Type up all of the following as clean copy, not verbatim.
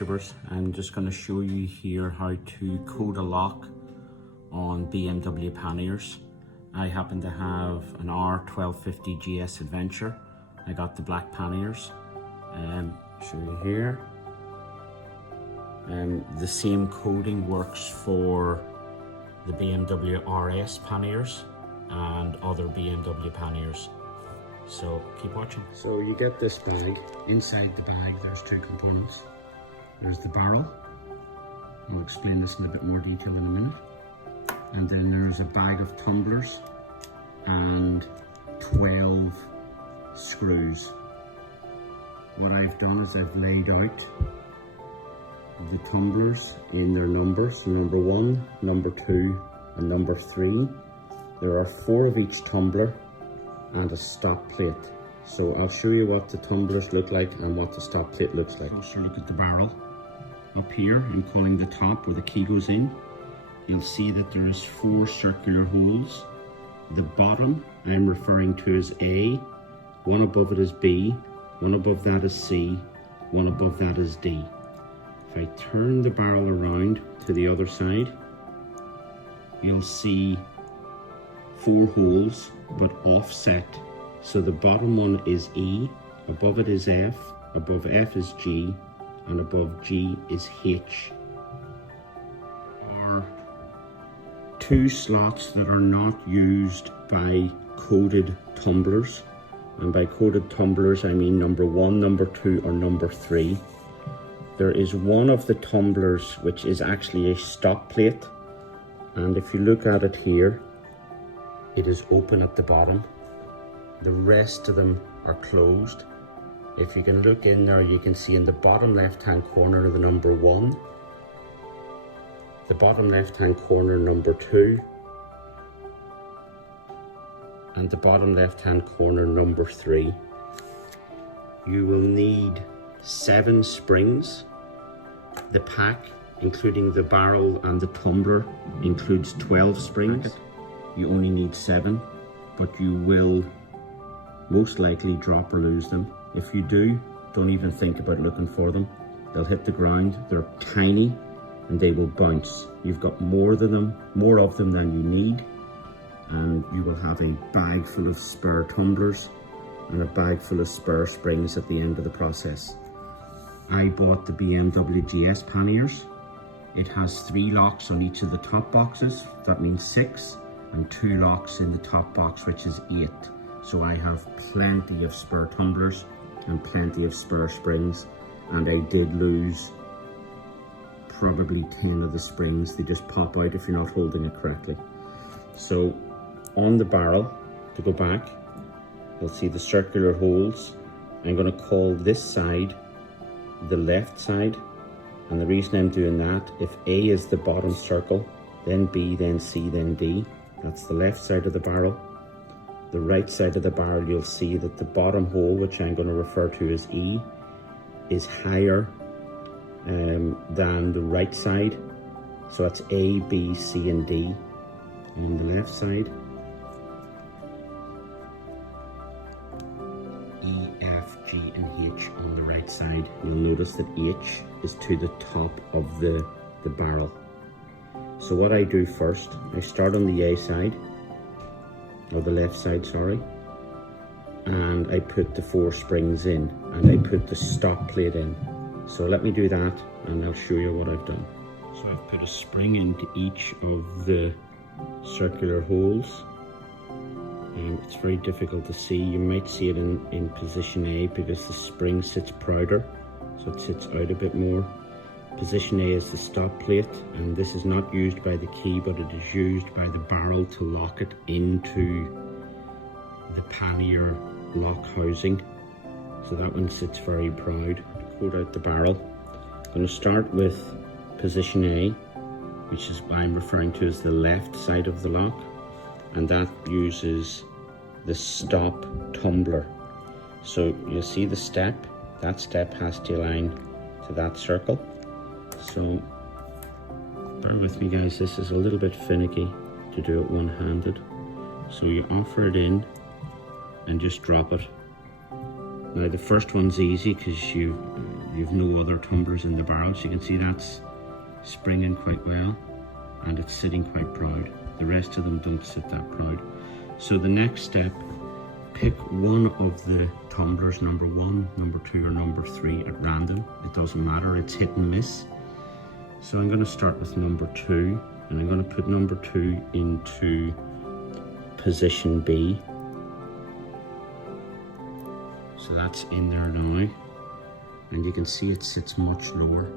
YouTubers. I'm just going to show you here how to code a lock on BMW panniers. I happen to have an R1250 GS Adventure. I got the black panniers. Show you here. The same coding works for the BMW RS panniers and other BMW panniers. So keep watching. So you get this bag. Inside the bag there's two components. There's the barrel. I'll explain this in a bit more detail in a minute. And then there's a bag of tumblers and 12 screws. What I've done is I've laid out the tumblers in their numbers. So number 1, number 2 and number 3. There are 4 of each tumbler and a stop plate. So I'll show you what the tumblers look like and what the stop plate looks like. Closer look at the barrel. Up here I'm calling the top where the key goes in. You'll see that there is 4 circular holes. The bottom I'm referring to as A, one above it is B, one above that is C, one above that is D. If I turn the barrel around to the other side, you'll see 4 holes but offset. So the bottom one is E, above it is F, above F is G, and above G is H. There are 2 slots that are not used by coded tumblers. And by coded tumblers I mean number 1, number 2 or number 3. There is one of the tumblers which is actually a stop plate, and if you look at it here, it is open at the bottom. The rest of them are closed. If you can look in there, you can see in the bottom left hand corner the number 1, the bottom left hand corner number 2, and the bottom left hand corner number 3. You will need 7 springs. The pack, including the barrel and the tumbler, includes 12 springs. You only need 7, but you will most likely drop or lose them. If you do, don't even think about looking for them. They'll hit the ground. They're tiny and they will bounce. You've got more of them than you need, and you will have a bag full of spare tumblers and a bag full of spare springs at the end of the process. I bought the BMW GS panniers. It has 3 locks on each of the top boxes, that means 6, and 2 locks in the top box, which is 8. So I have plenty of spare tumblers and plenty of spare springs, and I did lose probably 10 of the springs. They just pop out if you're not holding it correctly. So on the barrel, to go back, you'll see the circular holes. I'm going to call this side the left side, and the reason I'm doing that, if A is the bottom circle, then B, then C, then D, that's the left side of the barrel. The right side of the barrel, you'll see that the bottom hole, which I'm going to refer to as E, is higher than the right side. So that's A, B, C and D on the left side. E, F, G and H on the right side. You'll notice that H is to the top of the barrel. So what I do first, I start on the A side, or the left side, sorry, and I put the 4 springs in, and I put the stop plate in. So let me do that and I'll show you what I've done. So I've put a spring into each of the circular holes. It's very difficult to see. You might see it in position A because the spring sits prouder, so it sits out a bit more. Position A is the stop plate, and this is not used by the key, but it is used by the barrel to lock it into the pannier lock housing. So that one sits very proud. To code out the barrel, I'm going to start with position A, which is what I'm referring to as the left side of the lock, and that uses the stop tumbler. So you'll see the step, that step has to align to that circle. So bear with me guys, this is a little bit finicky to do it one-handed. So you offer it in and just drop it. Now the first one's easy because you you've no other tumblers in the barrel. So you can see that's springing quite well and it's sitting quite proud. The rest of them don't sit that proud. So the next step, pick one of the tumblers, number 1, number 2 or number 3 at random. It doesn't matter, it's hit and miss. So I'm going to start with number 2 and I'm going to put number 2 into position B. So that's in there now, and you can see it sits much lower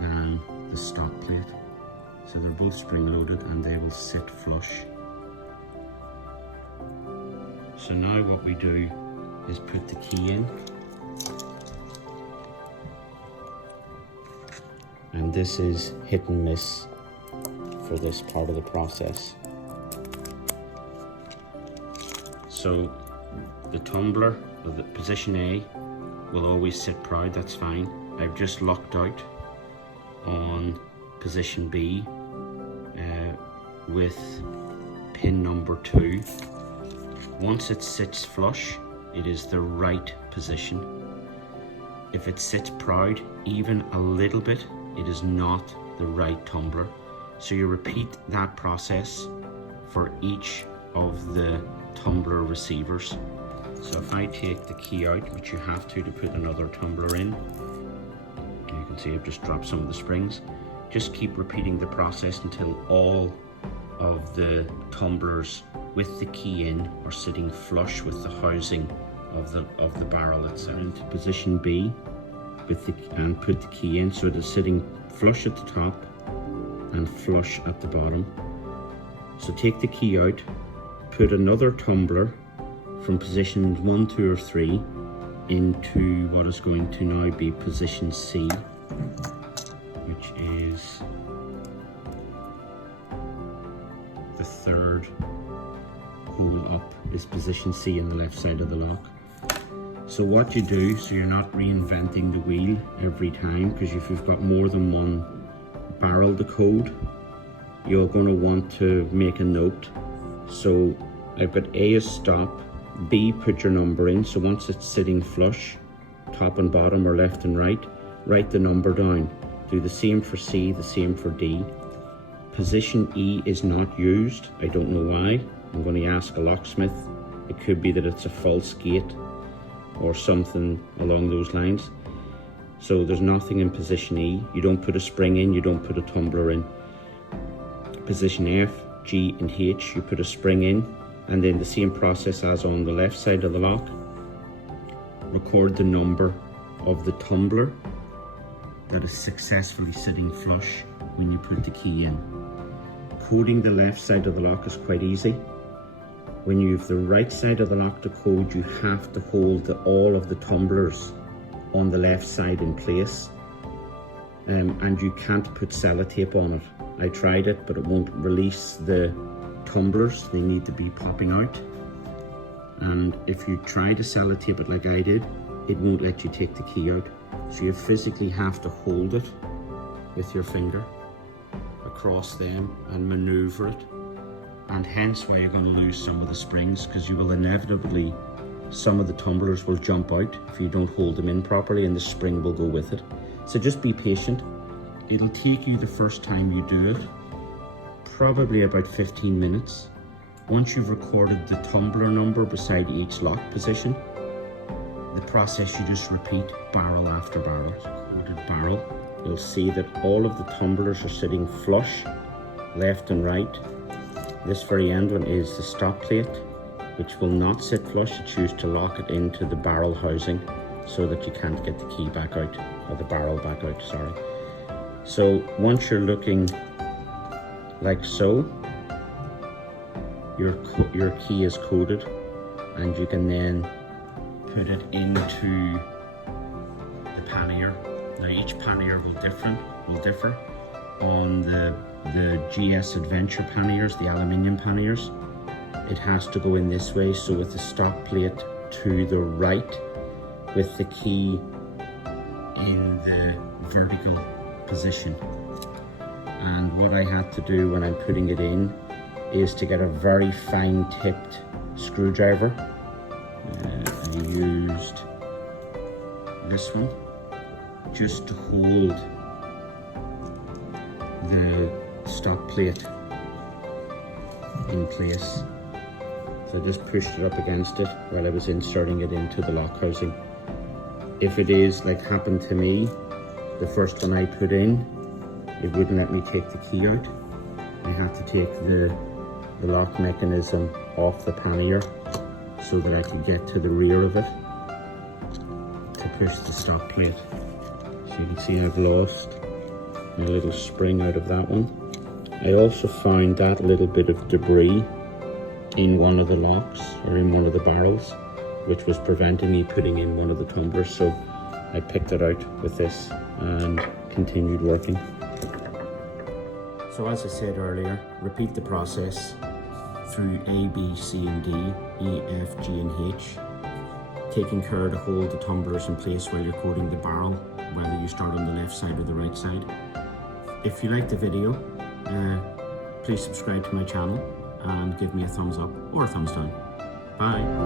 than the stop plate. So they're both spring loaded and they will sit flush. So now what we do is put the key in, and this is hit and miss for this part of the process. So the tumbler, the position A, will always sit proud, that's fine. I've just locked out on position B with pin number 2. Once it sits flush, it is the right position. If it sits proud even a little bit, it is not the right tumbler. So you repeat that process for each of the tumbler receivers. So if I take the key out, which you have to put another tumbler in, you can see I've just dropped some of the springs. Just keep repeating the process until all of the tumblers with the key in are sitting flush with the housing of the barrel itself. Into position B and put the key in so it is sitting flush at the top and flush at the bottom. So take the key out, put another tumbler from positions 1, 2 or 3 into what is going to now be position C, which is the third hole up, is position C on the left side of the lock. So what you do, so you're not reinventing the wheel every time, because if you've got more than one barrel to code, you're going to want to make a note. So I've got A as stop, B put your number in, so once it's sitting flush, top and bottom or left and right, write the number down. Do the same for C, the same for D. Position E is not used, I don't know why. I'm going to ask a locksmith. It could be that it's a false gate or something along those lines. So there's nothing in position E. You don't put a spring in, you don't put a tumbler in. Position F, G and H, you put a spring in, and then the same process as on the left side of the lock. Record the number of the tumbler that is successfully sitting flush when you put the key in. Coding the left side of the lock is quite easy. When you have the right side of the lock to code, you have to hold all of the tumblers on the left side in place, and you can't put sellotape on it. I tried it, but it won't release the tumblers. They need to be popping out, and if you try to sellotape it like I did, it won't let you take the key out. So you physically have to hold it with your finger across them and maneuver it, and hence why you're going to lose some of the springs, because you will inevitably, some of the tumblers will jump out if you don't hold them in properly, and the spring will go with it. So just be patient. It'll take you the first time you do it probably about 15 minutes. Once you've recorded the tumbler number beside each lock position, the process you just repeat barrel after barrel. Coded barrel, you'll see that all of the tumblers are sitting flush, left and right. This very end one is the stop plate, which will not sit flush. You choose to lock it into the barrel housing so that you can't get the key back out, or the barrel back out, sorry. So once you're looking like so, your key is coded, and you can then put it into the pannier. Now each pannier will differ. On the GS Adventure panniers, the aluminium panniers, it has to go in this way, so with the stop plate to the right, with the key in the vertical position. And what I had to do when I'm putting it in is to get a very fine tipped screwdriver. I used this one, just to hold the stop plate in place. So I just pushed it up against it while I was inserting it into the lock housing. If it is like happened to me, the first one I put in, it wouldn't let me take the key out. I had to take the lock mechanism off the pannier so that I could get to the rear of it to push the stop plate. So you can see I've lost a little spring out of that one. I also found that little bit of debris in one of the locks or in one of the barrels, which was preventing me putting in one of the tumblers. So I picked it out with this and continued working. So as I said earlier, repeat the process through A, B, C and D, E, F, G and H, taking care to hold the tumblers in place while you're coating the barrel, whether you start on the left side or the right side. If you liked the video, please subscribe to my channel and give me a thumbs up or a thumbs down. Bye.